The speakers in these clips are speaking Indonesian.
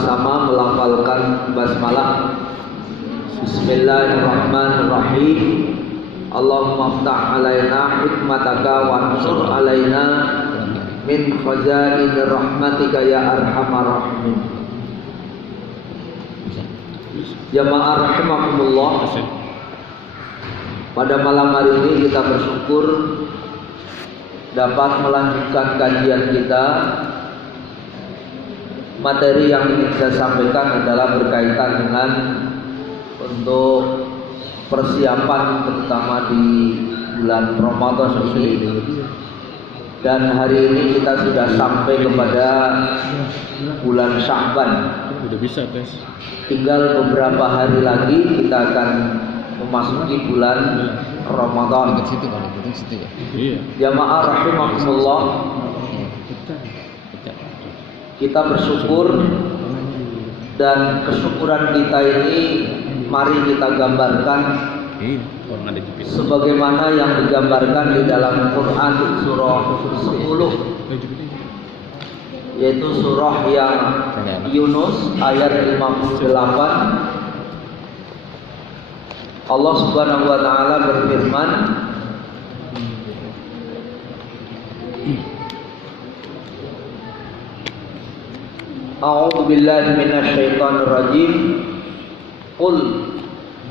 sama melafalkan basmalah. Bismillahirrahmanirrahim. Allahumma aftah alaina hikmataka wa ansur alaina min khazainir rahmatika ya arhamar rahimin. Jamaah rahimakumullah, pada malam hari ini kita bersyukur dapat melanjutkan kajian kita. Materi yang ingin saya sampaikan adalah berkaitan dengan untuk persiapan terutama di bulan Ramadan ini. Dan hari ini kita sudah sampai kepada bulan Sya'ban. Tinggal beberapa hari lagi kita akan memasuki bulan Ramadan. Jamaah rahimakumullah, kita bersyukur, dan kesyukuran kita ini mari kita gambarkan sebagaimana yang digambarkan di dalam Quran surah 10, yaitu surah yang Yunus ayat 58. Allah Subhanahu wa taala berfirman, A'udzu billahi minasyaitonir rajim. Qul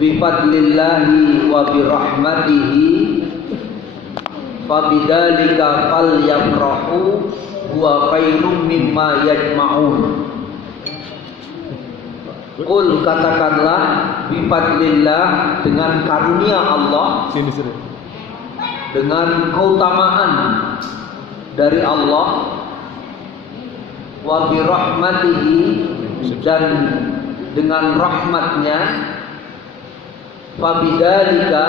bi fadlillahi wa bi rahmatihi fabidzalika falyafrahu huwa khairum mimma yajma'un. Qul, katakanlah, bi fadlillah, dengan karunia Allah, dengan keutamaan dari Allah, wa bi rahmatihi, dan dengan rahmatnya, fabidzalika,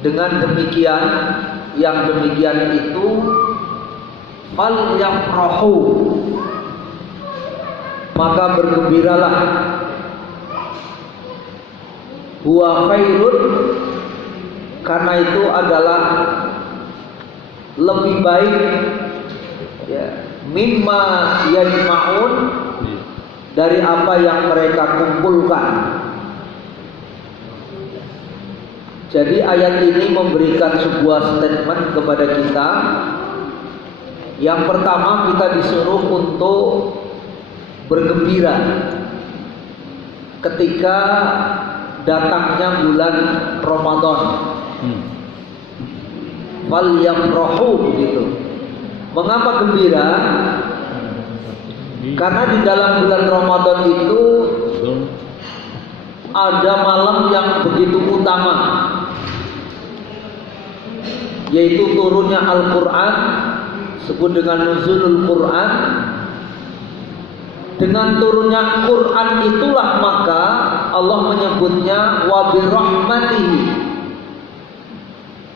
dengan demikian, yang demikian itu, fal yafrahu, maka bergembiralah, huwa khairun, karena itu adalah lebih baik, ya, mimma yajma'un, dari apa yang mereka kumpulkan. Jadi ayat ini memberikan sebuah statement kepada kita. Yang pertama, kita disuruh untuk bergembira ketika datangnya bulan Ramadan. Wal yafrahu, begitu. Mengapa gembira? Karena di dalam bulan Ramadan itu ada malam yang begitu utama, yaitu turunnya Al-Quran, disebut dengan nuzulul Quran. Dengan turunnya Quran itulah maka Allah menyebutnya wa bi rahmatihi,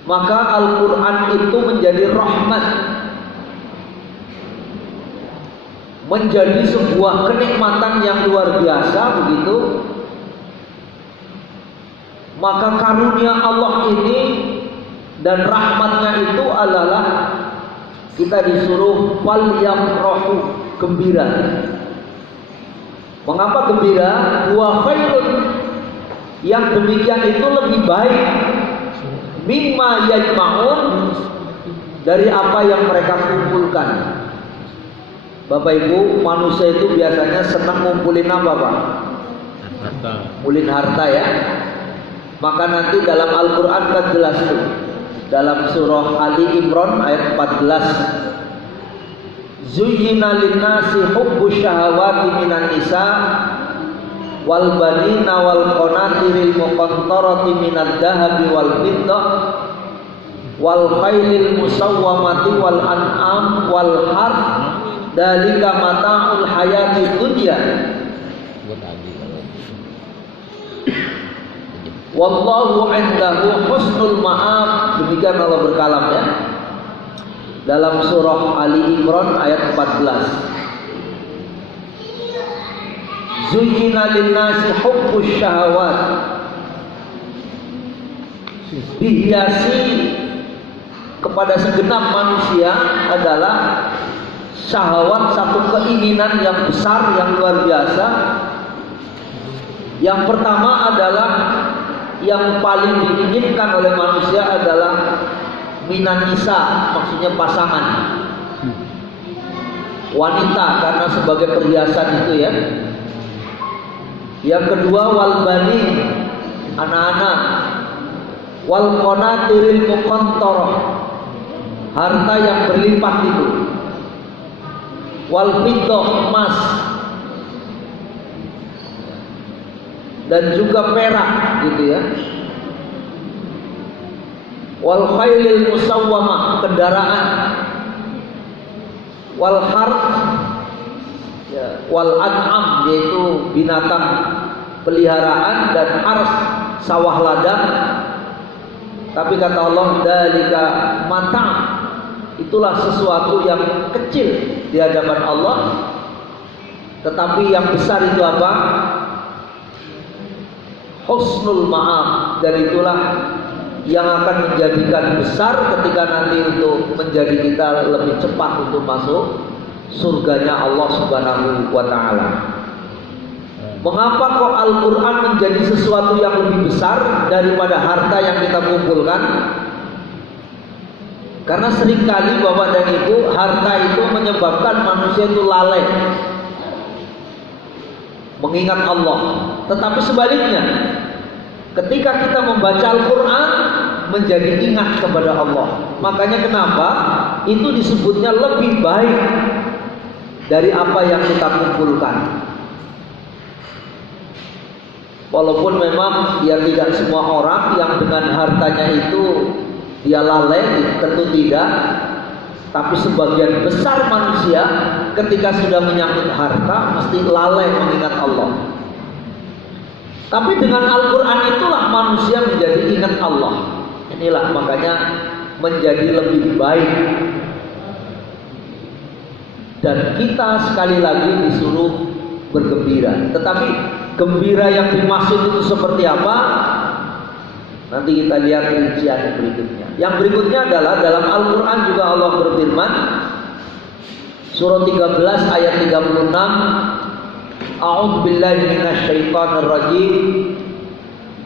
maka Al-Quran itu menjadi rahmat, menjadi sebuah kenikmatan yang luar biasa, begitu. Maka karunia Allah ini dan rahmatnya itu adalah kita disuruh fal yafrahu, gembira. Mengapa gembira? Wa khairun, yang demikian itu lebih baik, mimma yajma'un, dari apa yang mereka kumpulkan. Bapak Ibu, manusia itu biasanya senang ngumpulin apa, Pak? Harta. Ngumpulin harta, ya. Maka nanti dalam Al-Quran kan jelas itu, dalam surah Ali Imran ayat 14, Zuyyina linnasi hubbus syahawati minan nisa wal banina wal qanatiril muqantarati minad dahabi wal fiddah wal khailil musawwamati wal an'am wal harth, dalika mata'ul hayati dunya wallahu indahu husnul ma'ab. Demikian Allah berkalam, ya, dalam surah Ali Imran ayat 14. Zuyyina linnasi hubbus syahawat, dihiasi kepada segenap manusia adalah syahwat, satu keinginan yang besar, yang luar biasa. Yang pertama adalah yang paling diinginkan oleh manusia adalah minan nisa, maksudnya pasangan wanita, karena sebagai perhiasan itu ya. Yang kedua wal bani, anak-anak. Wal qanatiril muqantarah, harta yang berlimpah itu. Wal fiddah, emas. Dan juga perak gitu ya. Wal khailil musawwamah, kendaraan. Wal harth, ya, wal an'am, yaitu binatang peliharaan, dan ars, sawah ladang. Tapi kata Allah, dalika mata', itulah sesuatu yang kecil di hadapan Allah. Tetapi yang besar itu apa? Husnul ma'ab, dan itulah yang akan menjadikan besar ketika nanti untuk menjadi kita lebih cepat untuk masuk surganya Allah Subhanahu wa ta'ala. Mengapa kok Al-Quran menjadi sesuatu yang lebih besar daripada harta yang kita kumpulkan? Karena seringkali Bapak dan Ibu, harta itu menyebabkan manusia itu lalai mengingat Allah. Tetapi sebaliknya, ketika kita membaca Al-Quran, menjadi ingat kepada Allah. Makanya kenapa itu disebutnya lebih baik dari apa yang kita kumpulkan. Walaupun memang ya tidak semua orang yang dengan hartanya itu dia lalai, tentu tidak. Tapi sebagian besar manusia ketika sudah menyangkut harta mesti lalai mengingat Allah. Tapi dengan Al-Quran itulah manusia menjadi ingat Allah. Inilah makanya menjadi lebih baik. Dan kita sekali lagi disuruh bergembira. Tetapi gembira yang dimaksud itu seperti apa? Nanti kita lihat rincian berikutnya. Yang berikutnya adalah dalam Al-Quran juga Allah berfirman, surah 13 ayat 36, A'udzu billahi minasyaitonir rajim.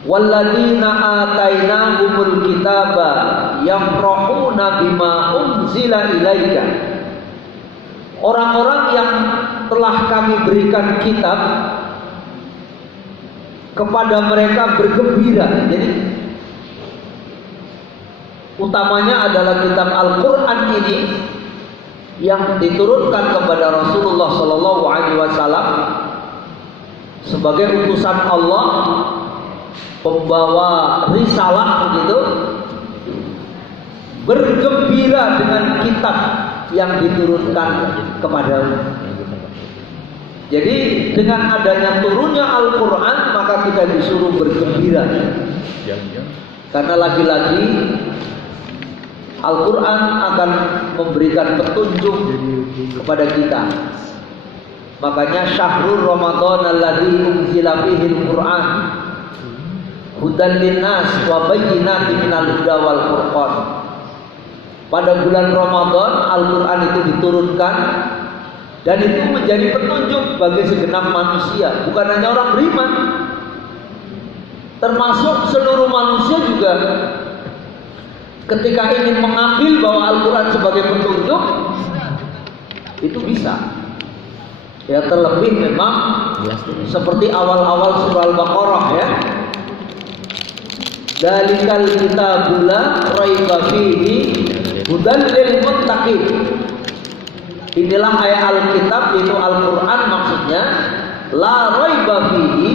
Walladzina atainahumul kitaba yafrahuna bima unzila ilaika. Orang-orang yang telah kami berikan kitab, kepada mereka bergembira. Jadi utamanya adalah kitab Al-Quran ini yang diturunkan kepada Rasulullah Sallallahu Alaihi Wasallam sebagai utusan Allah, pembawa risalah begitu, bergembira dengan kitab yang diturunkan kepadamu. Jadi dengan adanya turunnya Al-Quran, maka kita disuruh bergembira. Karena lagi-lagi Al-Quran akan memberikan petunjuk kepada kita. Makanya syahrul Ramadan alladzi unzila fihil Qur'an hudan linnas wa bayyinatin minal huda wal furqan. Pada bulan Ramadan Al-Quran itu diturunkan, dan itu menjadi petunjuk bagi segenap manusia, bukan hanya orang beriman, termasuk seluruh manusia juga. Ketika ingin mengambil bahwa Al-Quran sebagai petunjuk, itu bisa. Ya, terlebih memang seperti awal-awal surah Al-Baqarah ya. Dalikal kitabul la raiba fihi hudan lil muttaqin. Inilah ayat Alkitab, yaitu Al-Quran, maksudnya la raiba fihi,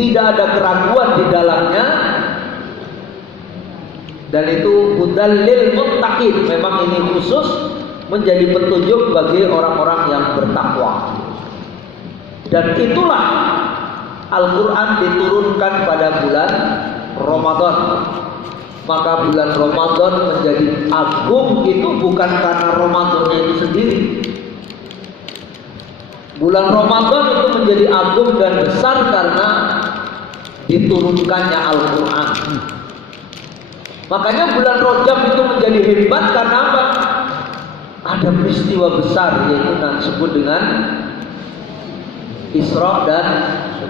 tidak ada keraguan di dalamnya, dan itu hudal lil muttaqin. Memang ini khusus menjadi petunjuk bagi orang-orang yang bertakwa. Dan itulah Al-Quran diturunkan pada bulan Ramadan. Maka bulan Ramadan menjadi agung itu bukan karena Ramadannya itu sendiri. Bulan Ramadan itu menjadi agung dan besar karena diturunkannya Al-Quran. Makanya bulan Rajab itu menjadi hebat karena apa? ada peristiwa besar, yaitu disebut dengan Isra dan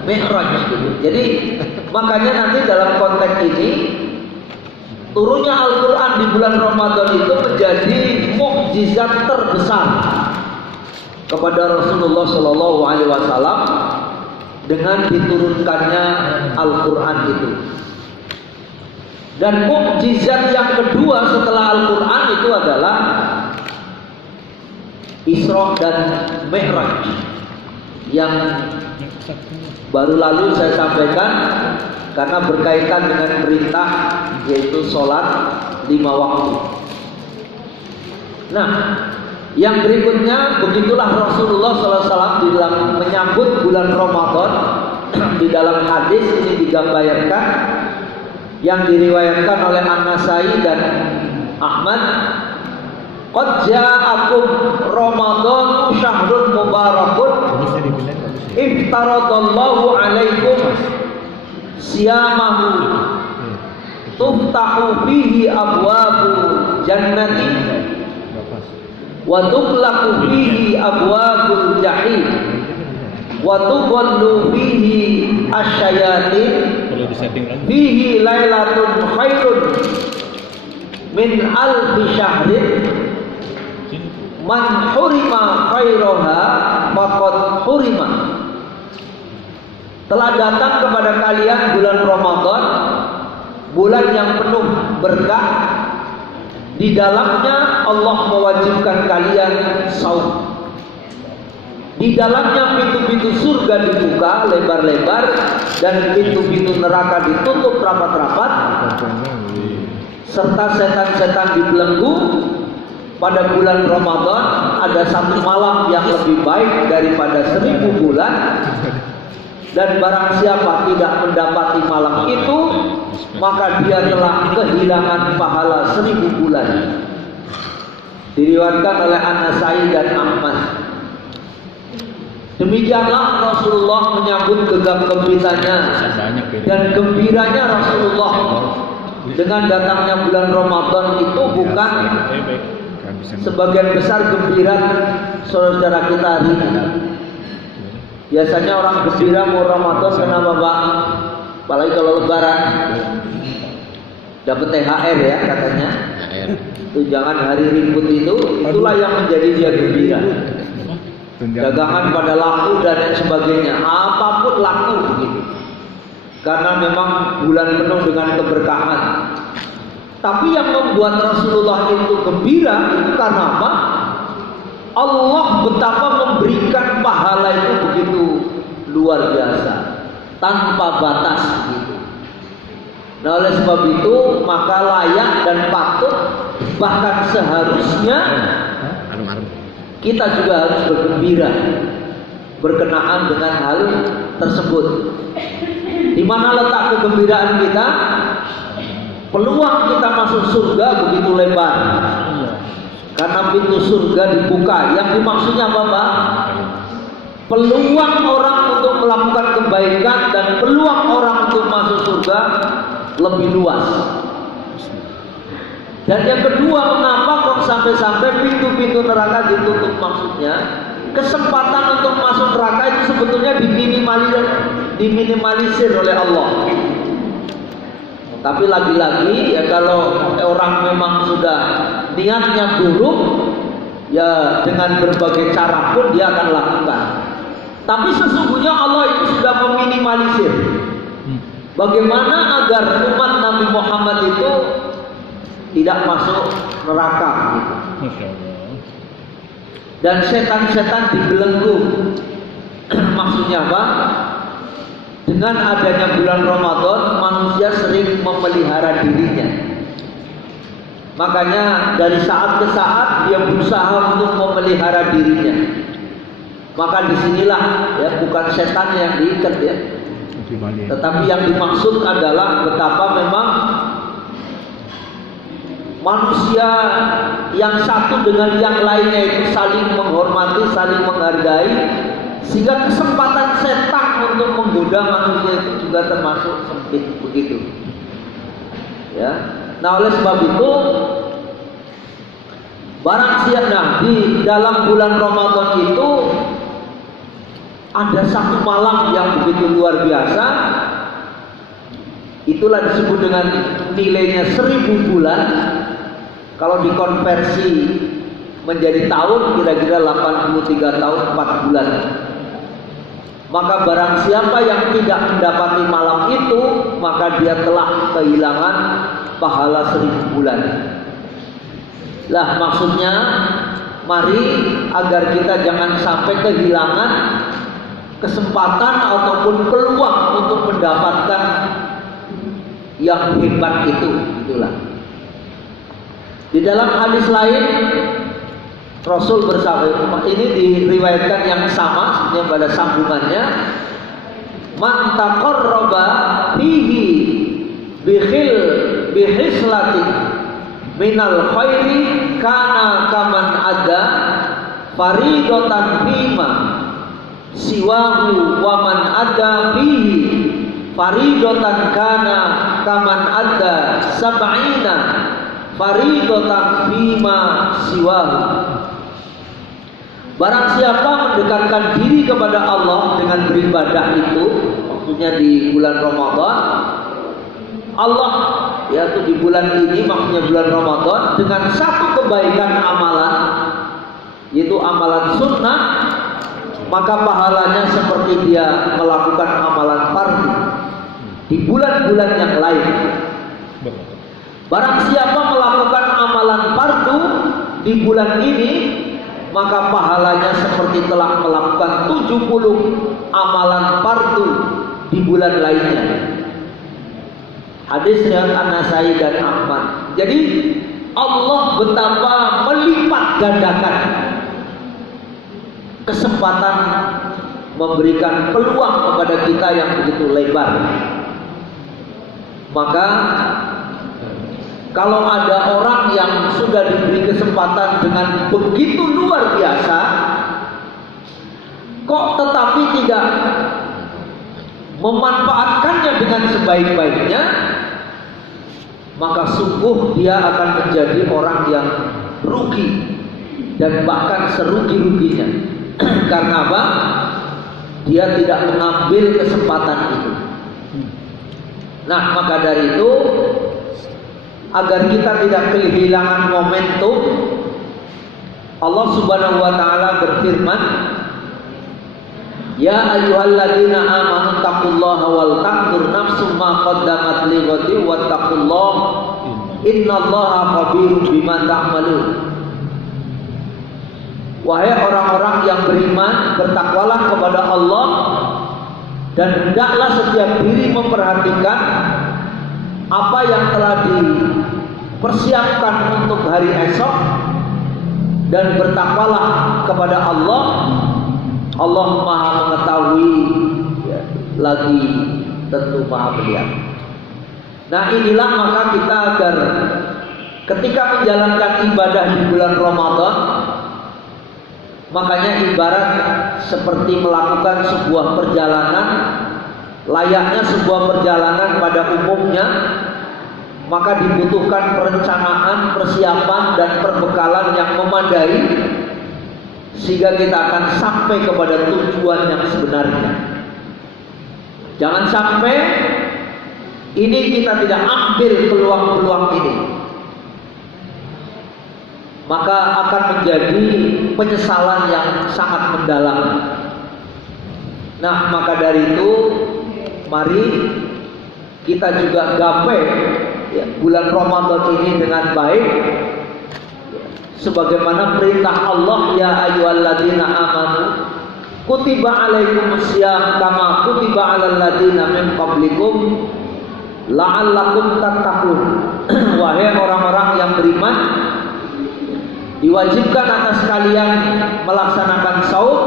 Mi'raj gitu. Jadi makanya nanti dalam konteks ini turunnya Al-Quran di bulan Ramadan itu menjadi mukjizat terbesar kepada Rasulullah Shallallahu Alaihi Wasallam dengan diturunkannya Al-Quran itu. Dan mukjizat yang kedua setelah Al-Quran itu adalah Isra dan Mi'raj yang baru lalu saya sampaikan karena berkaitan dengan perintah, yaitu sholat 5 waktu. Nah, yang berikutnya begitulah Rasulullah SAW di dalam menyambut bulan Ramadan. Di dalam hadis ini digambarkan yang diriwayatkan oleh An-Nasai dan Ahmad, qad ja'akum Ramadan syahrun mubarakun iftaradallahu alaikum siyamahu tuftahu fihi abwabu jannati wa tughlaqu fihi abwabul jahim wa tughallu fihi asyayatin fihi lailatun khairun min alfi syahrin man hurima khairaha faqad hurima. Telah datang kepada kalian bulan Ramadan, bulan yang penuh berkah. Di dalamnya Allah mewajibkan kalian saum. Di dalamnya pintu-pintu surga dibuka lebar-lebar dan pintu-pintu neraka ditutup rapat-rapat, serta setan-setan dibelenggu. Pada bulan Ramadan ada satu malam yang lebih baik daripada 1000 bulan. Dan barang siapa tidak mendapati malam itu, maka dia telah kehilangan pahala 1000 bulan. Diriwayatkan oleh An-Nasai dan Ahmad. Demikianlah Rasulullah menyambut gegap gempitanya dan gembiranya Rasulullah dengan datangnya bulan Ramadan itu bukan sebagian besar gembira saudara kita hari ini. Biasanya orang gembira mau Ramadan kenapa Pak? Apalagi kalau Lebaran dapat THR ya katanya. Tunjangan hari ribut itulah yang menjadi dia gembira. Dagangan pada laku dan lain sebagainya, apapun laku begitu. Karena memang bulan penuh dengan keberkahan. Tapi yang membuat Rasulullah itu gembira itu karena apa? Allah betapa memberikan pahala itu begitu luar biasa, tanpa batas gitu. Nah, oleh sebab itu maka layak dan patut, bahkan seharusnya kita juga harus bergembira berkenaan dengan hal tersebut. Di mana letak kegembiraan kita? Peluang kita masuk surga begitu lebar. Karena pintu surga dibuka. Yang dimaksudnya apa, Pak? Peluang orang untuk melakukan kebaikan dan peluang orang untuk masuk surga lebih luas. Dan yang kedua, mengapa kok sampai-sampai pintu-pintu neraka ditutup? Maksudnya kesempatan untuk masuk neraka itu sebetulnya diminimalisir oleh Allah. Tapi lagi-lagi ya kalau orang memang sudah niatnya buruk, ya dengan berbagai cara pun dia akan lakukan. Tapi sesungguhnya Allah itu sudah meminimalisir. Bagaimana agar umat Nabi Muhammad itu tidak masuk neraka gitu. Dan setan-setan dibelenggu. Maksudnya apa? Dengan adanya bulan Ramadan, manusia sering memelihara dirinya. Makanya dari saat ke saat dia berusaha untuk memelihara dirinya. Maka disinilah ya bukan setan yang diikat ya, tetapi yang dimaksud adalah betapa memang manusia yang satu dengan yang lainnya itu saling menghormati, saling menghargai, sehingga kesempatan setan untuk menggoda manusia itu juga termasuk sempit begitu. Ya. Nah, oleh sebab itu Barang siapa di dalam bulan Ramadan itu ada satu malam yang begitu luar biasa. Itulah disebut dengan nilainya 1000 bulan. Kalau dikonversi menjadi tahun kira-kira 83 tahun 4 bulan. Maka barang siapa yang tidak mendapati malam itu, maka dia telah kehilangan pahala 1000 bulan. Lah maksudnya, mari agar kita jangan sampai kehilangan kesempatan ataupun peluang untuk mendapatkan yang hebat itu. Itulah. Di dalam hadis lain Rasul bersabda, ini diriwayatkan yang sama sebenarnya pada sambungannya, man taqarraba fihi bihislati minal khairi kana kaman ada faridatan fima siwahu wa man ada fihi faridatan kana kaman ada sab'ina faridatan fima siwahu. Barang siapa mendekatkan diri kepada Allah dengan beribadah itu, maksudnya di bulan Ramadan, Allah yaitu di bulan ini, maksudnya bulan Ramadan, dengan satu kebaikan amalan, yaitu amalan sunnah, maka pahalanya seperti dia melakukan amalan fardu di bulan-bulan yang lain. Barang siapa melakukan amalan fardu di bulan ini, maka pahalanya seperti telah melakukan 70 amalan fardu di bulan lainnya. Hadis riwayat An-Nasai dan Ahmad. Jadi Allah betapa melipat gandakan kesempatan memberikan peluang kepada kita yang begitu lebar. Maka kalau ada orang yang sudah diberi kesempatan dengan begitu luar biasa, kok tetapi tidak memanfaatkannya dengan sebaik-baiknya, maka sungguh dia akan menjadi orang yang rugi dan bahkan serugi-ruginya. Karena apa? Dia tidak mengambil kesempatan itu. Nah, maka dari itu, agar kita tidak kehilangan momentum, Allah Subhanahu wa taala berfirman, ya ayyuhalladzina amanu taqullaha wal tanzur nafsum ma qaddamat lighadin wattaqullaha innallaha khabirum bima ta'malun. Wahai orang-orang yang beriman, bertakwalah kepada Allah dan hendaklah setiap diri memperhatikan apa yang telah dipersiapkan untuk hari esok, dan bertakwalah kepada Allah. Allah Maha mengetahui, ya, lagi tentu Maha melihat. Nah, inilah maka kita agar ketika menjalankan ibadah di bulan Ramadan, makanya ibarat seperti melakukan sebuah perjalanan. Layaknya sebuah perjalanan pada umumnya, maka dibutuhkan perencanaan, persiapan, dan perbekalan yang memadai sehingga kita akan sampai kepada tujuan yang sebenarnya. Jangan sampai ini kita tidak ambil peluang-peluang ini, maka akan menjadi penyesalan yang sangat mendalam. Nah, maka dari itu, mari kita juga gapai ya, bulan Ramadan ini dengan baik, sebagaimana perintah Allah, ya ayyuhalladzina amanu kutiba alaikumussyam kama kutiba alal ladzina min qablikum la'allakum tattaqun. Wahai orang-orang yang beriman, diwajibkan atas kalian melaksanakan saum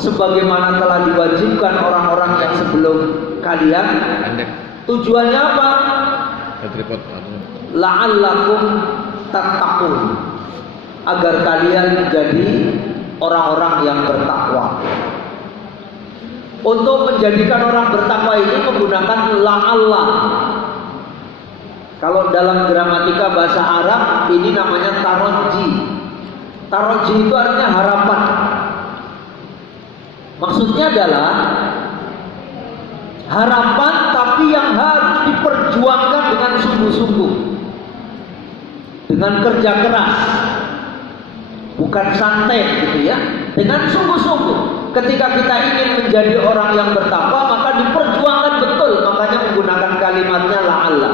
sebagaimana telah diwajibkan orang-orang yang sebelum kalian. Tujuannya apa? La'allakum tattaqun, agar kalian menjadi orang-orang yang bertakwa. Untuk menjadikan orang bertakwa ini menggunakan la'alla. Kalau dalam gramatika bahasa Arab ini namanya taroji. Taroji itu artinya harapan. Maksudnya adalah harapan tapi yang harus diperjuangkan dengan sungguh-sungguh, dengan kerja keras, bukan santai gitu ya, dengan sungguh-sungguh. Ketika kita ingin menjadi orang yang bertakwa, maka diperjuangkan betul. Makanya menggunakan kalimatnya la'alla.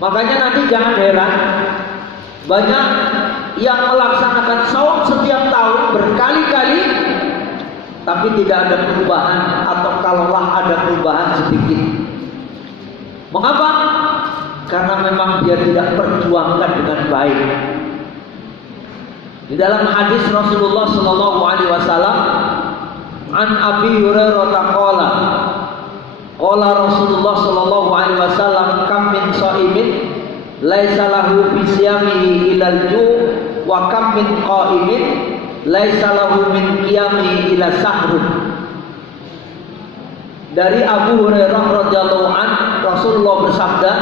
Makanya nanti jangan heran, banyak yang melaksanakan saum setiap tahun berkali-kali, tapi tidak ada perubahan, atau kalaulah ada perubahan sedikit. Mengapa? Karena memang dia tidak perjuangkan dengan baik. Di dalam hadis Rasulullah Sallallahu Alaihi Wasallam, an Abi Hurairah qala, qala Rasulullah Sallallahu Alaihi Wasallam, kam min shaimin laisa lahu fi siyamihi ilal ju' wa kam min qaimin laisa lahu min qiyamihi ila sahrun. Dari Abu Hurairah radhiyallahu an, Rasulullah bersabda,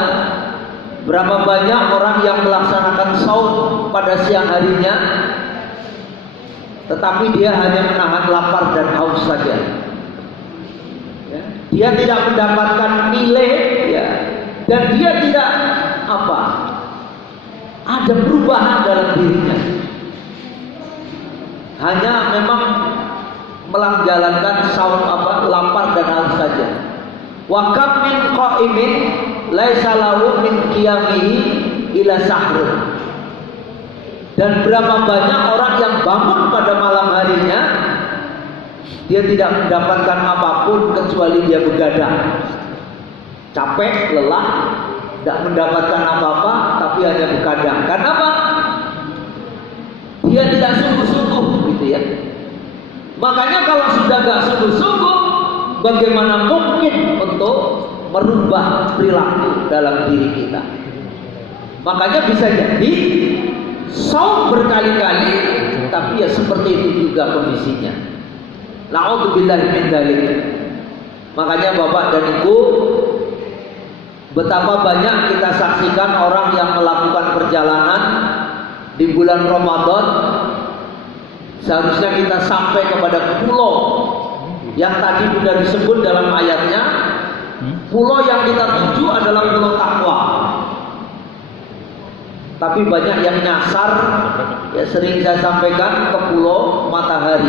berapa banyak orang yang melaksanakan saum pada siang harinya, tetapi dia hanya menahan lapar dan haus saja. Dia tidak mendapatkan nilai, ya, dan dia tidak ada perubahan dalam dirinya. Hanya memang menjalankan saum lapar dan haus saja. Wa kam min qaimin laisa lahu min qiyamihi ila sahrun. Dan berapa banyak orang yang bangun pada malam harinya, dia tidak mendapatkan apapun kecuali dia begadang, capek, lelah, tidak mendapatkan apa-apa, tapi hanya begadang. Karena apa? Dia tidak sungguh-sungguh, gitu ya. Makanya kalau sudah gak sungguh-sungguh, bagaimana mungkin untuk merubah perilaku dalam diri kita? Makanya bisa jadi saum berkali-kali, tapi ya seperti itu juga kondisinya. Na'udzubillahi min dzalik. Makanya Bapak dan Ibu, betapa banyak kita saksikan orang yang melakukan perjalanan di bulan Ramadan. Seharusnya kita sampai kepada pulau yang tadi sudah disebut dalam ayatnya. Pulau yang kita tuju adalah pulau takwa. Tapi banyak yang nyasar, ya sering saya sampaikan, ke pulau matahari.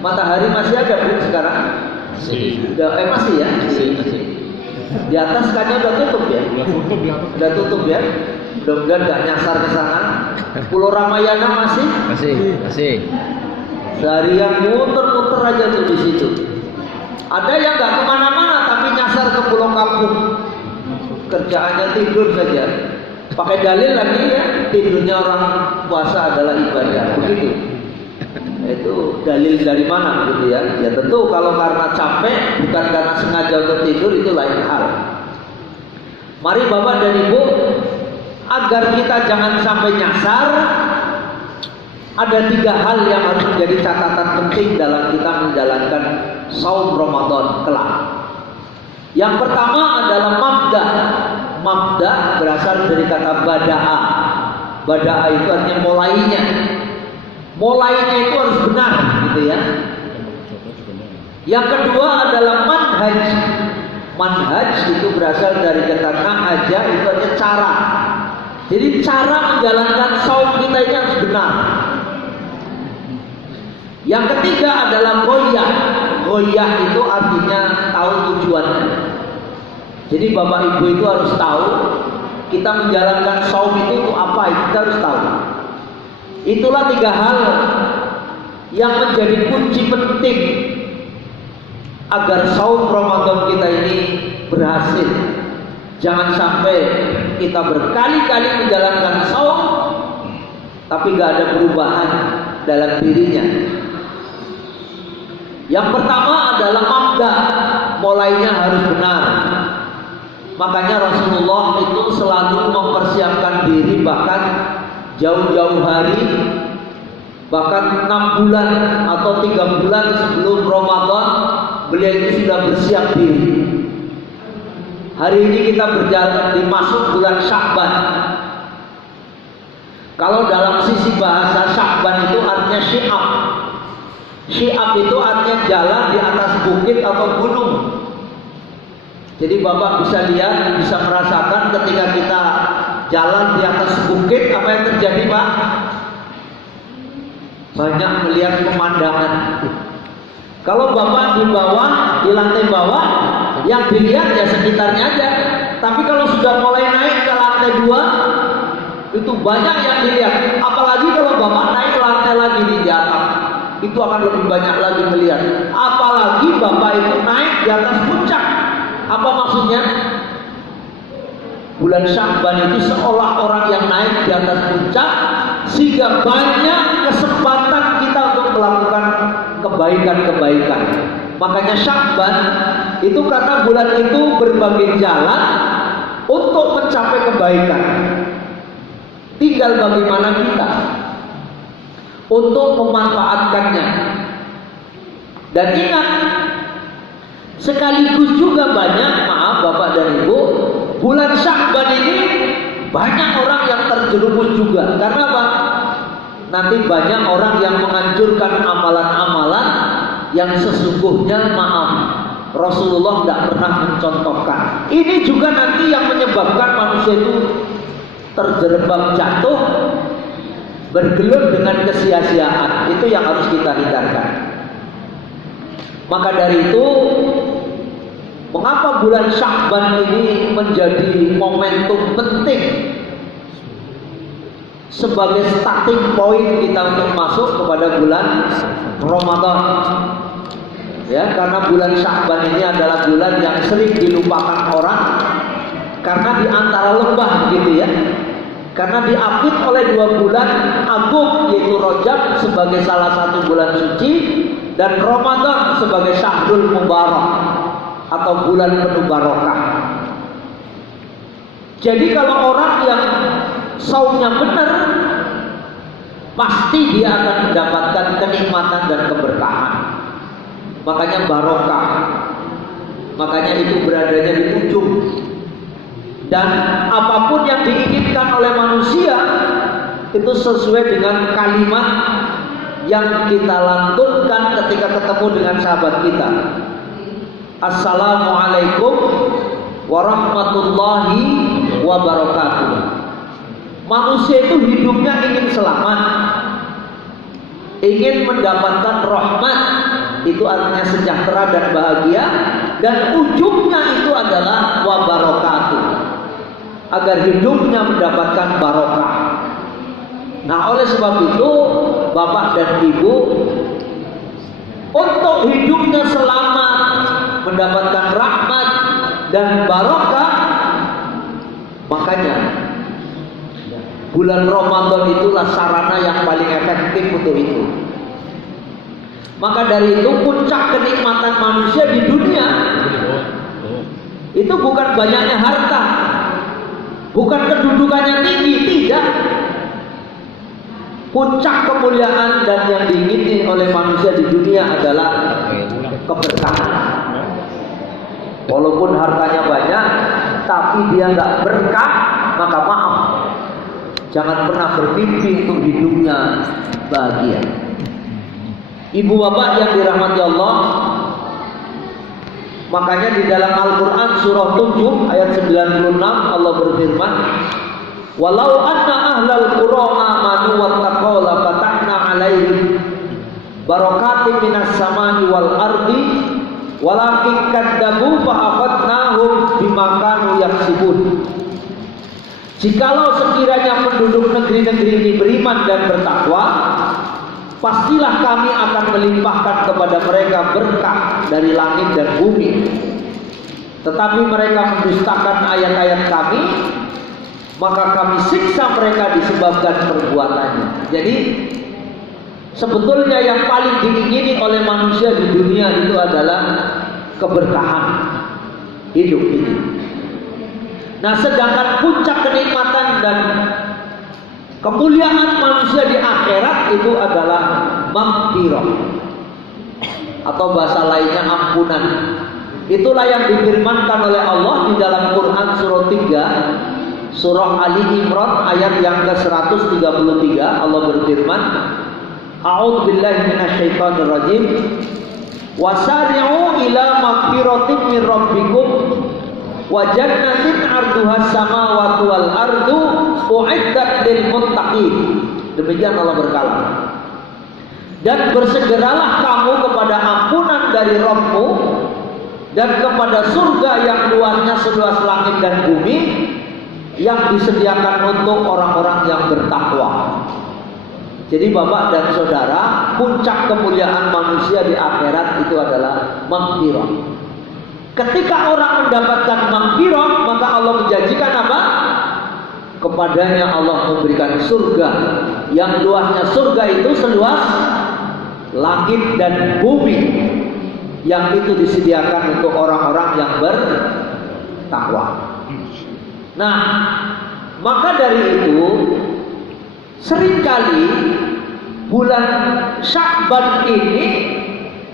Matahari masih ada Bu sekarang? Masih ya? Masih. Di atas kayaknya udah tutup ya? Udah tutup ya? Mudah-mudahan nggak nyasar ke sana. Pulau Ramayana masih? Masih. Seharian muter-muter aja tuh di situ. Ada yang nggak kemana-mana tapi nyasar ke pulau kampung. Kerjaannya tidur saja. Pakai dalil lagi ya, tidurnya orang puasa adalah ibadah. Begitu. Itu dalil dari mana gitu ya? Ya tentu kalau karena capek, bukan karena sengaja untuk tidur, itu lain hal. Mari Bapak dan Ibu, agar kita jangan sampai nyasar, ada 3 hal yang harus menjadi catatan penting dalam kita menjalankan saum Ramadan kelak. Yang pertama adalah mabda. Mabda berasal dari kata bada'a. Bada'a itu artinya mulainya. Mulainya itu harus benar, gitu ya. Yang kedua adalah manhaj. Manhaj itu berasal dari kata nahaja, itu artinya cara. Jadi cara menjalankan saum kita ini harus benar. Yang ketiga adalah goyah. Goyah itu artinya tahu tujuannya. Jadi Bapak Ibu itu harus tahu kita menjalankan saum itu apa, kita harus tahu. Itulah 3 hal yang menjadi kunci penting agar saum Ramadan kita ini berhasil. Jangan sampai kita berkali-kali menjalankan saum tapi gak ada perubahan dalam dirinya. Yang pertama adalah mabda, mulainya harus benar. Makanya Rasulullah itu selalu mempersiapkan diri, bahkan jauh-jauh hari, bahkan 6 bulan atau 3 bulan sebelum Ramadan, beliau itu sudah bersiap diri. Hari ini kita berjalan dimasuki bulan Sya'ban. Kalau dalam sisi bahasa Sya'ban itu artinya syi'ab. Syi'ab itu artinya jalan di atas bukit atau gunung. Jadi Bapak bisa lihat, bisa merasakan ketika kita jalan di atas bukit, apa yang terjadi Pak? Banyak melihat pemandangan. Kalau Bapak di bawah, di lantai bawah, yang dilihat ya sekitarnya aja. Tapi kalau sudah mulai naik ke lantai 2, itu banyak yang dilihat. Apalagi kalau Bapak naik ke lantai lagi di atap, itu akan lebih banyak lagi melihat. Apalagi Bapak itu naik di atas puncak. Apa maksudnya? Bulan Sya'ban itu seolah orang yang naik di atas puncak, sehingga banyak kesempatan kita untuk melakukan kebaikan-kebaikan. Makanya Sya'ban itu karena bulan itu berbagai jalan untuk mencapai kebaikan. Tinggal bagaimana kita untuk memanfaatkannya. Dan ingat, sekaligus juga banyak, maaf Bapak dan Ibu, bulan Sya'ban ini banyak orang yang terjerumus juga. Karena apa? Nanti banyak orang yang menganjurkan amalan-amalan yang sesungguhnya, maaf, Rasulullah tidak pernah mencontohkan. Ini juga nanti yang menyebabkan manusia itu terjerembab jatuh, bergelut dengan kesia-siaan. Itu yang harus kita hindarkan. Maka dari itu, mengapa bulan Sya'ban ini menjadi momentum penting sebagai starting point kita untuk masuk kepada bulan Ramadan? Ya, karena bulan Sya'ban ini adalah bulan yang sering dilupakan orang karena di antara lembah gitu ya. Karena diapit oleh 2 bulan agung, yaitu Rajab sebagai salah satu bulan suci dan Ramadan sebagai Syahrul Mubarak atau bulan penuh barokah. Jadi kalau orang yang saumnya benar, pasti dia akan mendapatkan kenikmatan dan keberkahan. Makanya barokah. Makanya itu beradanya di ujung. Dan apapun yang diinginkan oleh manusia itu sesuai dengan kalimat yang kita lantunkan ketika ketemu dengan sahabat kita. Assalamualaikum warahmatullahi wabarakatuh. Manusia itu hidupnya ingin selamat, ingin mendapatkan rahmat, itu artinya sejahtera dan bahagia, dan ujungnya itu adalah wabarakatuh, agar hidupnya mendapatkan barokah. Nah, oleh sebab itu Bapak dan Ibu, untuk hidupnya selamat, mendapatkan rahmat dan barokah, makanya bulan Ramadan itulah sarana yang paling efektif untuk itu. Maka dari itu puncak kenikmatan manusia di dunia itu bukan banyaknya harta, bukan kedudukannya tinggi, tidak. Puncak kemuliaan dan yang diingini oleh manusia di dunia adalah keberkahan. Walaupun hartanya banyak, tapi dia nggak berkah, maka maaf, jangan pernah bermimpi untuk hidupnya bahagia. Ibu bapak yang dirahmati Allah, makanya di dalam Al-Quran surah 7 ayat 96 Allah berfirman, walau anna ahlal qura amanu wattaqaw la fatahna alaihim barakatin minas samai wal ardi walakin kadzabu fa akhadnahum bima kanu yaksibun. Jikalau sekiranya penduduk negeri-negeri ini beriman dan bertakwa, pastilah kami akan melimpahkan kepada mereka berkah dari langit dan bumi. Tetapi mereka mendustakan ayat-ayat kami, maka kami siksa mereka disebabkan perbuatannya. Jadi sebetulnya yang paling diingini oleh manusia di dunia itu adalah keberkahan hidup ini. Nah, sedangkan puncak kenikmatan dan kemuliaan manusia di akhirat itu adalah maghfirah, atau bahasa lainnya ampunan. Itulah yang difirmankan oleh Allah di dalam Quran surah 3 Surah Ali Imran ayat yang ke-133 Allah berfirman, A'udzubillahi minasyaitonirrajim. Wasari'u ila magfiratin min rabbikum wa jannatin 'arduhas samawati wal ardu u'iddat lil muttaqin. Demikian Allah berkata. Dan bersegeralah kamu kepada ampunan dari Rabbmu dan kepada surga yang luasnya seluas langit dan bumi, yang disediakan untuk orang-orang yang bertakwa. Jadi Bapak dan Saudara, puncak kemuliaan manusia di akhirat itu adalah maghfirah. Ketika orang mendapatkan maghfirah, maka Allah menjanjikan apa? Kepadanya Allah memberikan surga, yang luasnya surga itu seluas langit dan bumi, yang itu disediakan untuk orang-orang yang bertakwa. Nah, maka dari itu seringkali bulan Sya'ban ini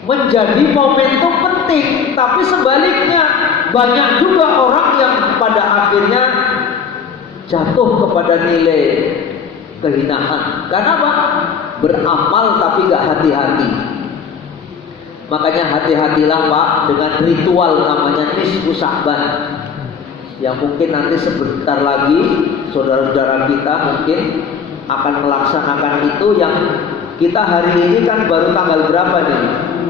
menjadi momentum penting, tapi sebaliknya banyak juga orang yang pada akhirnya jatuh kepada nilai kehinaan. Karena apa? Beramal tapi gak hati-hati. Makanya hati-hatilah Pak dengan ritual namanya nisfu Sya'ban, yang mungkin nanti sebentar lagi saudara-saudara kita mungkin akan melaksanakan itu. Yang kita hari ini kan baru tanggal berapa nih?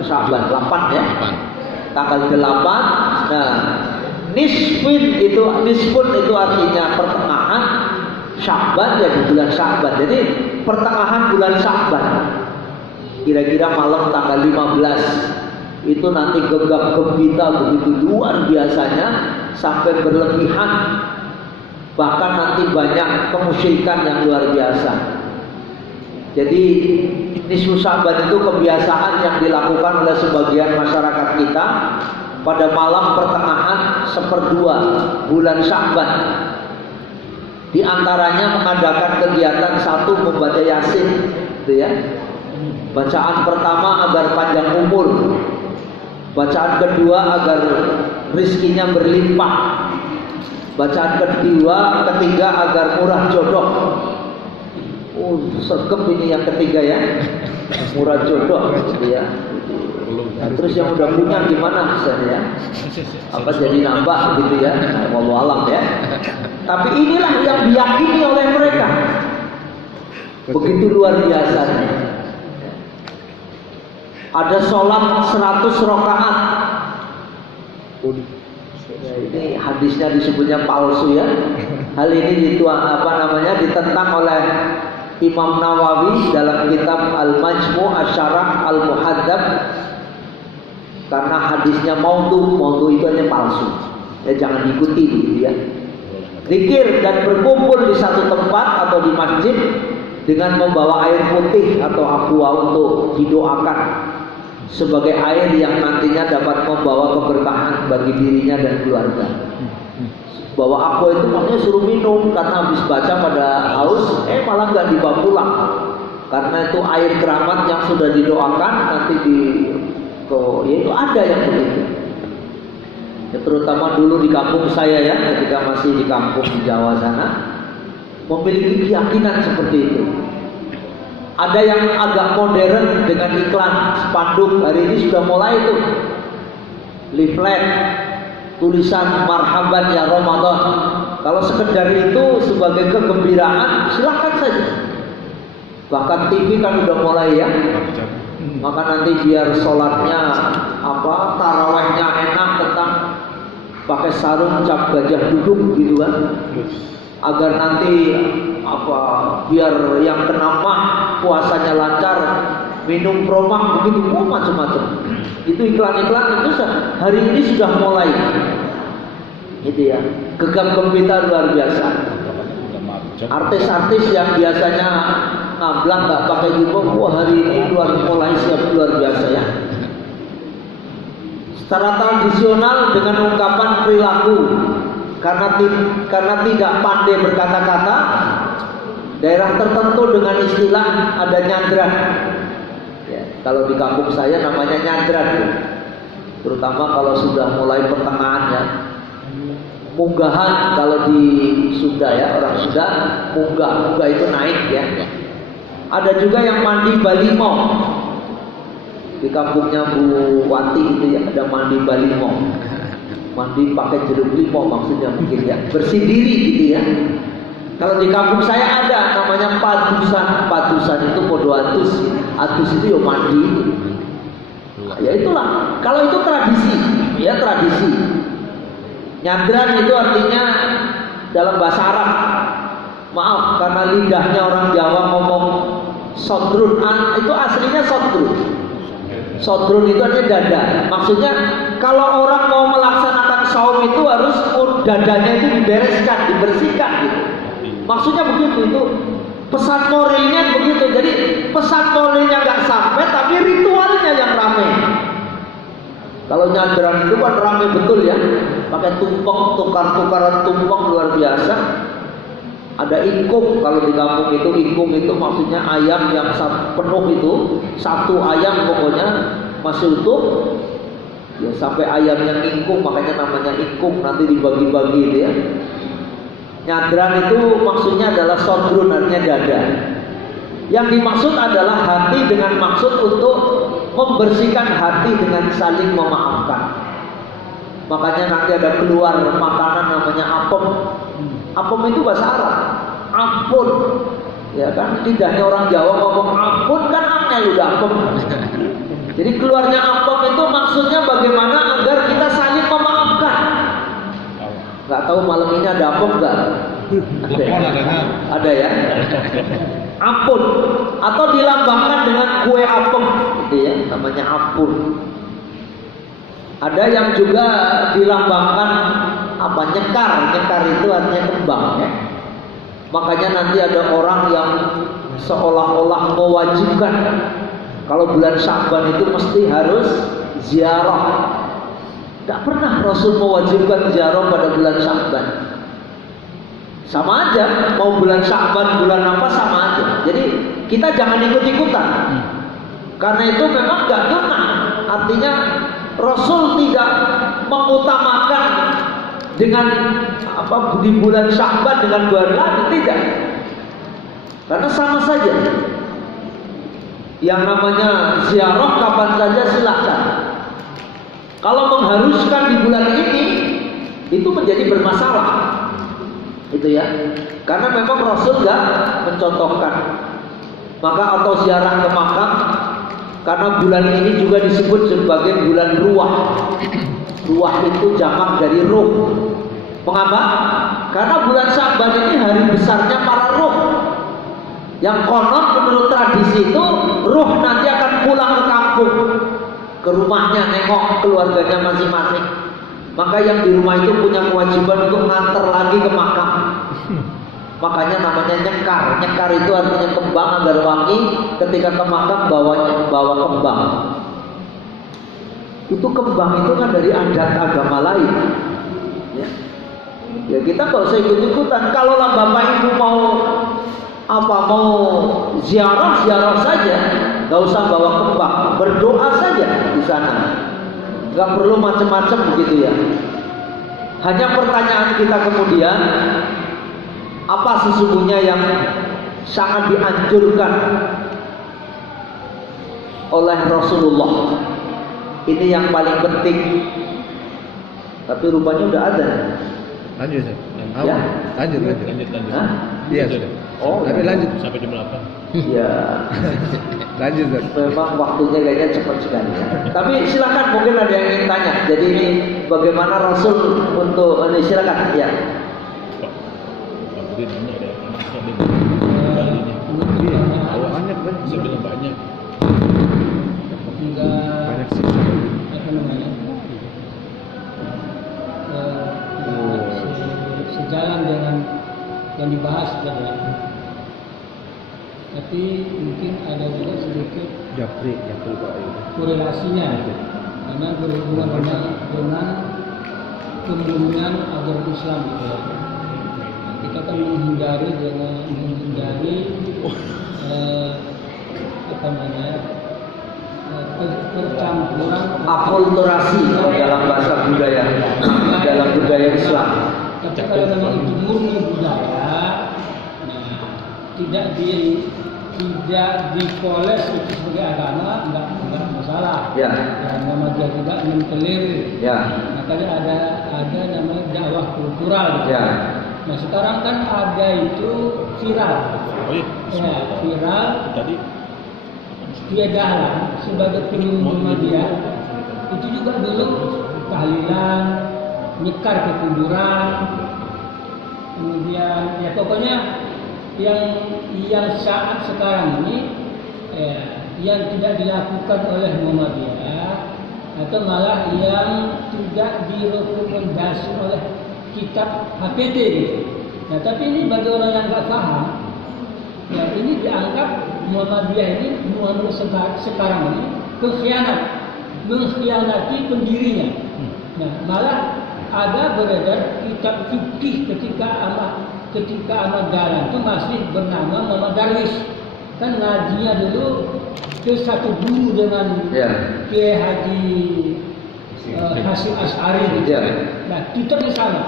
Sya'ban 8 ya? Tanggal 8. Nah, nisfun itu artinya pertengahan Sya'ban, ya di bulan Sya'ban. Jadi pertengahan bulan Sya'ban, kira-kira malam tanggal 15 itu nanti gegap gempita begitu luar biasanya sampai berlebihan, bahkan nanti banyak kemusyrikan yang luar biasa. Jadi nisfu Sya'ban itu kebiasaan yang dilakukan oleh sebagian masyarakat kita pada malam pertengahan 1/2 bulan Sya'ban. Di antaranya mengadakan kegiatan satu, membaca Yasin, gitu ya. Bacaan pertama agar panjang umur, bacaan kedua agar rizkinya berlimpah, bacaan ketiga agar murah jodoh. Sergap ini yang ketiga ya, murah jodoh, gitu ya. Nah, terus yang udah punya gimana misalnya ya? Apa jadi nambah gitu ya? Wallahu alam ya. Tapi inilah yang diyakini oleh mereka. Begitu luar biasanya. Ada sholat 100 rakaat. Ya, ini hadisnya disebutnya palsu ya. Hal ini ditentang oleh Imam Nawawi dalam kitab Al-Majmu' Asy-Syarah Al-Muhadzab, karena hadisnya maudhu itu hanya palsu. Ya jangan diikuti gitu ya. Zikir dan berkumpul di satu tempat atau di masjid dengan membawa air putih atau aqua untuk didoakan sebagai air yang nantinya dapat membawa keberkahan bagi dirinya dan keluarga. Bawa aqua itu maksudnya suruh minum, karena habis baca pada haus, malah nggak dibawa pulang, karena itu air keramat yang sudah didoakan nanti ya itu ada yang begitu. Ya, terutama dulu di kampung saya ya, ketika masih di kampung di Jawa sana, memiliki keyakinan seperti itu. Ada yang agak modern dengan iklan spanduk, hari ini sudah mulai itu leaflet tulisan marhaban ya Ramadan. Kalau sekedar itu sebagai kegembiraan silakan saja. Bahkan TV kan udah mulai ya. Maka nanti biar sholatnya tarawehnya enak, tentang pakai sarung cap gajah duduk gitu kan, agar nanti biar yang kena mah puasanya lancar, minum promah begitu, macam-macam. Itu iklan-iklan itu hari ini sudah mulai, gitu ya. Gegap gempita luar biasa. Artis-artis yang biasanya ngablak nggak pakai jilbab, hari ini mulai siap luar biasa ya. Secara tradisional dengan ungkapan perilaku, karena tidak pandai berkata-kata, daerah tertentu dengan istilah ada nyandran. Ya, kalau di kampung saya namanya nyandran, terutama kalau sudah mulai pertengahan ya. munggahan kalau di Sunda ya, orang Sunda munggah itu naik ya. Ada juga yang mandi balimo. Di kampungnya Bu Wati itu ya, ada mandi balimo. Mandi pakai jeruk limau maksudnya mungkin ya, bersih diri gitu ya. Kalau di kampung saya ada namanya padusan itu podo atus itu ya mandi. Nah, ya itulah, kalau itu tradisi, ya tradisi. Nyadran itu artinya dalam bahasa Arab. Maaf karena lidahnya orang Jawa ngomong sodrun, itu aslinya sodrun. Sodrun itu artinya dada. Maksudnya kalau orang mau melaksanakan saum itu harus dadanya itu dibereskan, dibersihkan gitu. Maksudnya begitu, itu pesan moralnya begitu. Jadi pesan moralnya nggak sampai, tapi ritualnya yang ramai. Kalau nyadran itu kan ramai betul ya, pakai tumpeng, tukar-tukaran tumpeng luar biasa. Ada ingkung, kalau di kampung itu ingkung itu maksudnya ayam yang penuh itu, satu ayam pokoknya masih utuh. Ya sampai ayamnya ingkung, makanya namanya ingkung, nanti dibagi-bagi itu ya. Nyadran itu maksudnya adalah sodrun, artinya dada. Yang dimaksud adalah hati dengan maksud untuk membersihkan hati dengan saling memaafkan. Makanya nanti ada keluar makanan namanya apem. Apem itu bahasa Arab, ampun. Ya kan, lidahnya orang Jawa ngomong ampun kan angel udah apem. Jadi keluarnya apem itu maksudnya bagaimana agar kita saling memaafkan. Gak tahu malam ini ada apem nggak? Ada ya. Ampun atau dilambangkan dengan kue apem, gitu ya, namanya ampun. Ada yang juga dilambangkan apa, nyekar itu artinya kembang ya. Makanya nanti ada orang yang seolah-olah mewajibkan kalau bulan Sya'ban itu mesti harus ziarah. Tidak pernah Rasul mewajibkan ziarah pada bulan Sya'ban. Sama aja, mau bulan Sya'ban, bulan apa sama aja. Jadi kita jangan ikut-ikutan. Karena itu memang gak sunnah. Artinya Rasul tidak mengutamakan dengan apa di bulan Sya'ban dengan bulan lain, tidak. Karena sama saja. Yang namanya ziarah kapan saja silahkan. Kalau mengharuskan di bulan ini, itu menjadi bermasalah. Itu ya. Karena memang Rasul gak mencontohkan. Maka atau ziarah ke makam, karena bulan ini juga disebut sebagai bulan ruah. Ruah itu jamak dari ruh. Mengapa? Karena bulan Sya'ban ini hari besarnya para ruh. Yang konon menurut tradisi itu ruh nanti akan pulang ke kampung, ke rumahnya, nengok keluarganya masing-masing. Maka yang di rumah itu punya kewajiban untuk nganter lagi ke makam. Makanya namanya nyekar. Nyekar itu artinya kembang agar wangi. Ketika ke makam bawa kembang. Itu kembang itu kan dari adat agama lain. Ya kita nggak usah ikut-ikutan. Kalau lah bapak ibu mau ziarah saja, nggak usah bawa kembang, berdoa saja di sana. Nggak perlu macam-macam begitu ya. Hanya pertanyaan kita kemudian, apa sesungguhnya yang sangat dianjurkan oleh Rasulullah? Ini yang paling penting. Tapi rupanya udah ada. Lanjut ya? Lanjut. Iya sudah. Oh, tapi lanjut sampai jam 8. Iya. Lanjut. Memang waktunya kayaknya cepat sekali. Tapi silakan, mungkin ada yang ingin tanya. Jadi ini bagaimana Rasul untuk ini, silakan ya. Pak Budi nanya ada Banyak. Saya bilang banyak. Banyak sih. Apa namanya? Sejalan dengan yang dibahas tadi. Tapi mungkin ada juga sedikit Japri Pak. korelasinya, karena berhubungan dengan kemuliaan agama Islam gitu ya. Kita kan menghindari apa namanya, percampuran Akulturasi dalam bahasa budaya, dalam budaya Islam. kalau memang itu murni budaya, nah, tidak dipoles itu sebagai agama, enggak masalah. Ya. Nama dia juga mentolerir. Ya. Makanya ada namanya dakwah kultural. Ya. Nah sekarang kan ada itu viral. Oh iya. Ya, viral. Tadi Dia Dahlan sebagai penyuluh Muhammadiyah itu juga dulu tahlilan, nyekar ke kuburan, kemudian ya pokoknya yang saat sekarang ini yang tidak dilakukan oleh Muhammadiyah atau malah yang tidak direkomendasi oleh kitab HPT gitu. Nah tapi ini bagi orang yang nggak paham, ya ini dianggap Muhammadiyah ini Muhammad sekarang ini mengkhianati pendirinya. Nah malah ada beredar kitab fikih ketika Ahmad Dahlan itu masih bernama Muhammad Darwis. Kan ngajinya dulu ke satu guru dengan Kiai Haji Hasyim Asy'ari gitu. Nah kitabnya sama.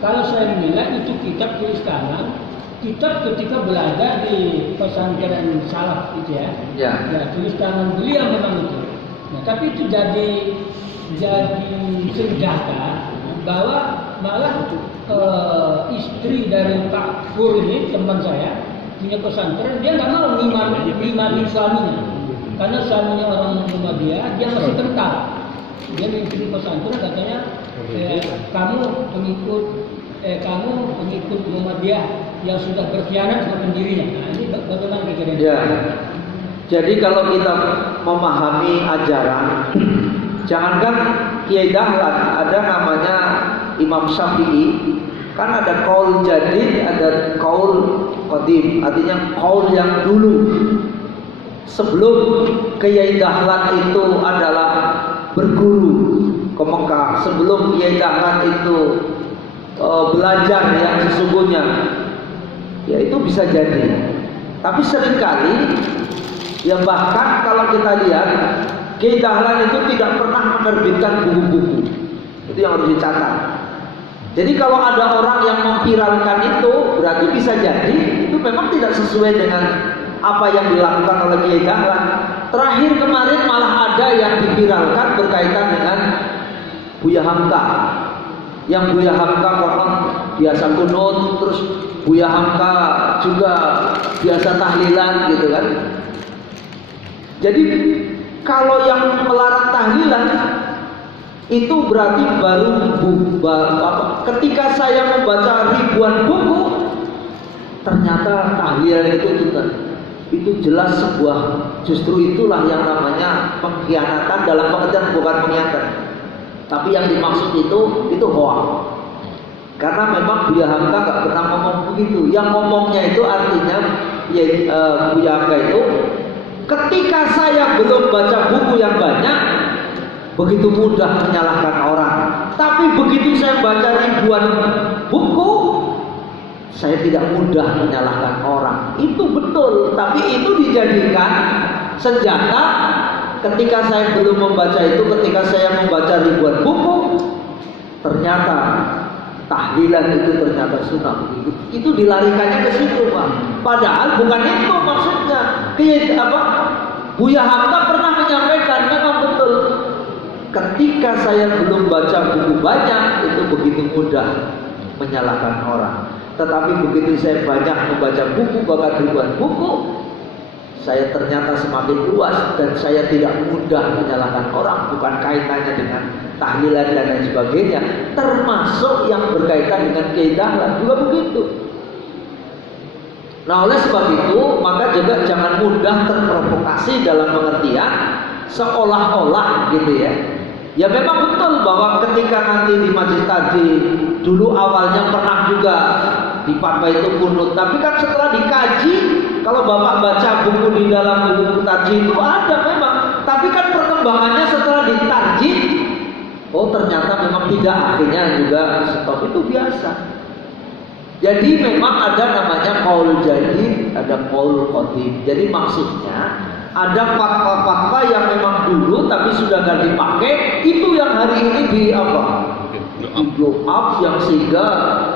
Kalau saya menilai itu kitab tulis tangan, kitab ketika belajar di pesantren salaf itu ya. Ya tulis tangan beliau memang itu. Nah tapi itu jadi senjata bahwa malah istri dari Pak Pur ini teman saya punya pesantren, dia nggak mau ngimami suaminya karena suaminya orang Muhammadiyah, dia masih kental. Dia mengikuti pesantren katanya kamu pengikut Muhammadiyah yang sudah berkhianat sama pendirinya. Nah ini bagaimana kira-kira? Ya. Jadi kalau kita memahami ajaran, jangankan Kiai Dahlan, ada namanya Imam Syafi'i, kan ada qaul jadid, ada qaul qadim, artinya qaul yang dulu. Sebelum Kiai Dahlan itu adalah berguru ke Mekah, sebelum Kiai Dahlan itu belajar yang sesungguhnya, ya itu bisa jadi. Tapi seringkali, ya bahkan kalau kita lihat, Kiai Dahlan itu tidak pernah menerbitkan buku-buku. Itu yang harus dicatat. Jadi kalau ada orang yang memviralkan itu, berarti bisa jadi itu memang tidak sesuai dengan apa yang dilakukan oleh Kiai Dahlan. Terakhir kemarin malah ada yang diviralkan berkaitan dengan Buya Hamka. Yang Buya Hamka konon biasa kunut, terus Buya Hamka juga biasa tahlilan gitu kan. Jadi kalau yang melarang tahlilan itu berarti baru ketika saya membaca ribuan buku, ternyata tahlilan itu jelas sebuah, justru itulah yang namanya pengkhianatan, dalam pengertian bukan pengkhianatan, tapi yang dimaksud itu hoax. Karena memang Buya Hamka nggak pernah ngomong begitu. Yang ngomongnya itu artinya Buya Hamka itu, ketika saya belum baca buku yang banyak, begitu mudah menyalahkan orang. Tapi begitu saya baca ribuan buku, saya tidak mudah menyalahkan orang. Itu betul, tapi itu dijadikan senjata ketika saya belum membaca itu, ketika saya membaca ribuan buku, ternyata tahlilan itu ternyata sunnah. Itu dilarikannya ke situ, Pak. Padahal bukan itu maksudnya. Buya Hamka pernah menyampaikan, memang betul. Ketika saya belum baca buku banyak, itu begitu mudah menyalahkan orang. Tetapi begitu saya banyak membaca buku, bahkan ribuan buku, saya ternyata semakin luas dan saya tidak mudah menyalahkan orang. Bukan kaitannya dengan tahlilan dan lain sebagainya, termasuk yang berkaitan dengan Kiai Dahlan juga begitu. Nah oleh sebab itu, maka juga jangan mudah terprovokasi dalam pengertian seolah-olah gitu ya. Ya memang betul bahwa ketika nanti di Majelis Taklim dulu awalnya pernah juga di fatwa itu kunut, tapi kan setelah dikaji, kalau Bapak baca buku di dalam buku tajwid itu ada memang, tapi kan perkembangannya setelah ditarjih, oh ternyata memang tidak, akhirnya juga stop, itu biasa. Jadi memang ada namanya qaul jadid, ada qaul qadim. Jadi maksudnya ada fatwa-fatwa yang memang dulu tapi sudah nggak dipakai, itu yang hari ini blow up yang sehingga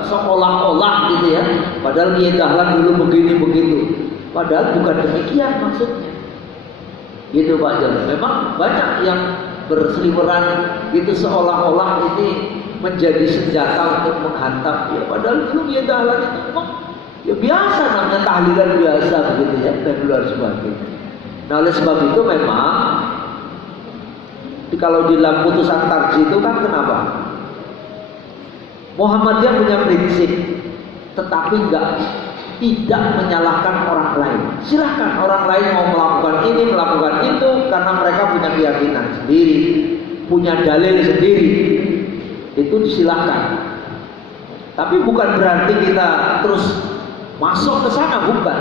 seolah-olah gitu ya, padahal Kiai Dahlan dulu begini begitu, padahal bukan demikian maksudnya. Gitu Pak Jon. Memang banyak yang berseliweran itu seolah-olah ini menjadi senjata untuk menghantam ya, padahal dulu Kiai Dahlan itu memang ya biasa, namanya tahlilan biasa begitu ya, dan luar sebagainya. Nah oleh sebab itu memang kalau di dalam putusan tarjih itu kan kenapa? Muhammadiyah punya prinsip, tetapi tidak menyalahkan orang lain. Silahkan orang lain mau melakukan ini, melakukan itu, karena mereka punya keyakinan sendiri, punya dalil sendiri. Itu disilahkan. Tapi bukan berarti kita terus masuk ke sana, bukan.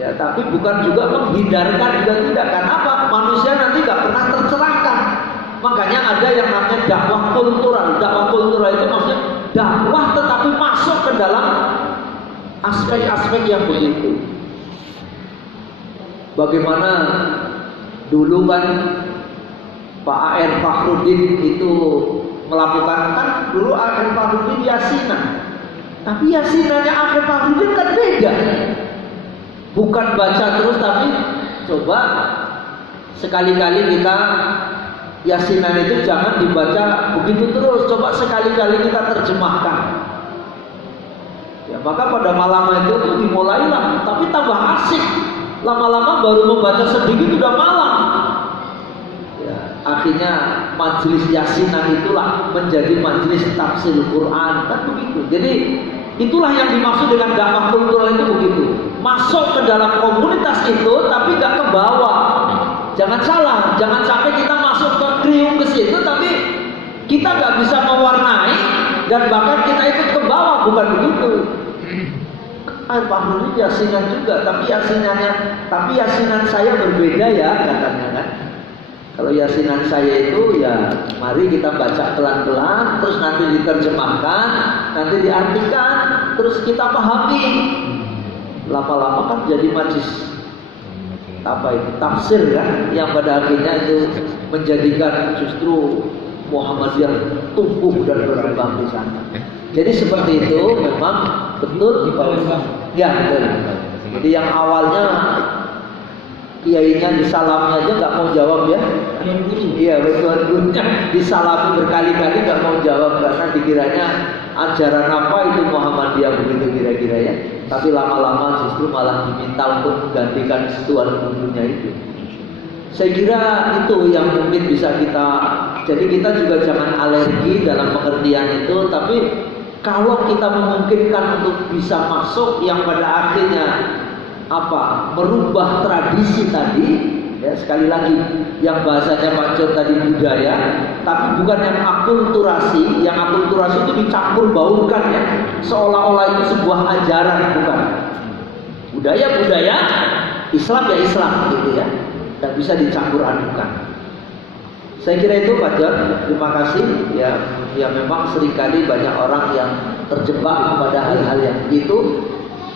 Ya, tapi bukan juga menghindarkan juga tidak. Karena apa? Manusia nanti nggak pernah tercerahkan. Makanya ada yang namanya dakwah kultural. Dakwah kultural itu maksudnya dakwah tetapi masuk ke dalam aspek-aspek yang begitu. Bagaimana dulu kan Pak A.R. Fakhrudin itu melakukan, kan dulu A.R. Fakhrudin yasinan. Tapi yasinannya A.R. Fakhrudin kan beda. Bukan baca terus, tapi coba sekali-kali kita yasinan itu jangan dibaca begitu terus, coba sekali-kali kita terjemahkan. Ya, maka pada malam itu dimulailah, tapi tambah asik. Lama-lama baru membaca sedikit sudah malam. Ya, akhirnya majelis yasinan itulah menjadi majelis tafsir Quran, kan begitu. Jadi itulah yang dimaksud dengan dakwah kultural itu begitu. Masuk ke dalam komunitas itu, tapi gak ke bawah. Jangan salah, jangan sampai kita masuk ke kriung ke situ, tapi kita gak bisa mewarnai dan bahkan kita ikut ke bawah, bukan begitu. Pak Rudi yasinan juga, tapi yasinan saya berbeda ya katanya kan. Kalau yasinan saya itu ya mari kita baca pelan-pelan, terus nanti diterjemahkan, nanti diartikan, terus kita pahami. Lama-lama kan jadi majlis apa itu tafsir kan, yang pada akhirnya itu menjadikan justru Muhammadiyah tumbuh dan berkembang di sana. Jadi seperti itu memang betul di bawah. Ya betul. Jadi yang awalnya kiainya disalami aja nggak mau jawab ya. Iya betul, gurunya disalami berkali-kali nggak mau jawab karena dikiranya ajaran apa itu Muhammadiyah begitu kira-kira ya. Tapi lama-lama justru malah diminta untuk menggantikan tuan gurunya itu. Saya kira itu yang mungkin bisa kita. Jadi kita juga jangan alergi dalam pengertian itu. Tapi kalau kita memungkinkan untuk bisa masuk yang pada akhirnya apa merubah tradisi tadi, ya sekali lagi yang bahasanya Pak John tadi budaya, tapi bukan yang akulturasi. Yang akulturasi itu dicampur baurkan ya, seolah-olah itu sebuah ajaran, bukan. Budaya Islam ya Islam gitu ya, dan bisa dicampur adukan. Saya kira itu Pak John, terima kasih ya. Ya memang seringkali banyak orang yang terjebak kepada hal-hal yang begitu,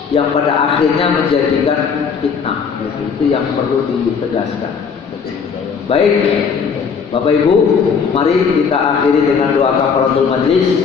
yang pada akhirnya menjadikan fitnah. Itu yang perlu ditegaskan. Baik, Bapak Ibu, mari kita akhiri dengan doa kafaratul majlis.